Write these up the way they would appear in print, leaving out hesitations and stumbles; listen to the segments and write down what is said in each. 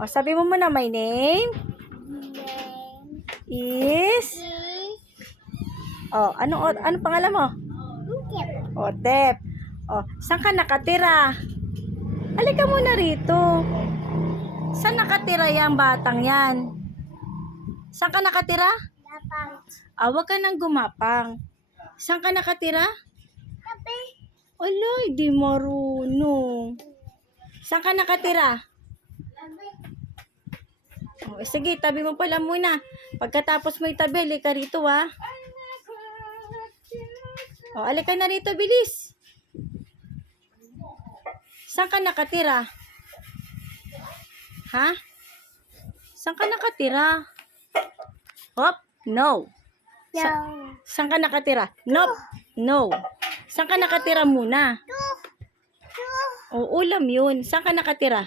O, sabi mo muna, my name is... ano pangalan mo? Otep. O, saan ka nakatira? Halika muna rito. Saan nakatira yung batang yan? Saan ka nakatira? Wag ka nang gumapang. Saan ka nakatira? Ala, di marunong. Saan ka nakatira? O, sige, tabi mo pala muna. Pagkatapos mo itabi, halika rito ha. O, halika na rito, bilis. Saan ka nakatira? Ha? Saan ka nakatira? Hop, no. Saan ka nakatira? Nope, no. Saan ka nakatira muna? O, ulam yun. Saan ka nakatira?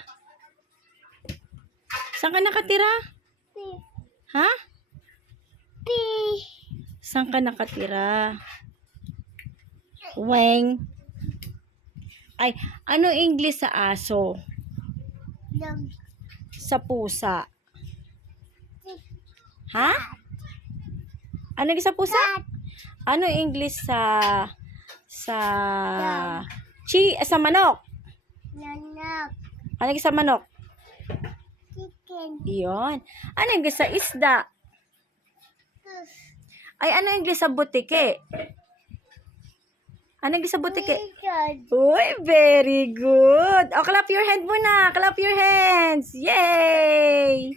Saan ka nakatira? Ha? Saan ka nakatira? Weng. Ay, ano English sa aso? Sa pusa? Ha? Ano English sa pusa? Ano English sa sa manok? Ano English sa manok? Iyon. Ano English sa isda? Ay, ano English sa butike? Ano English sa butike? Uy, very good. O, clap your hand muna. Clap your hands. Yay!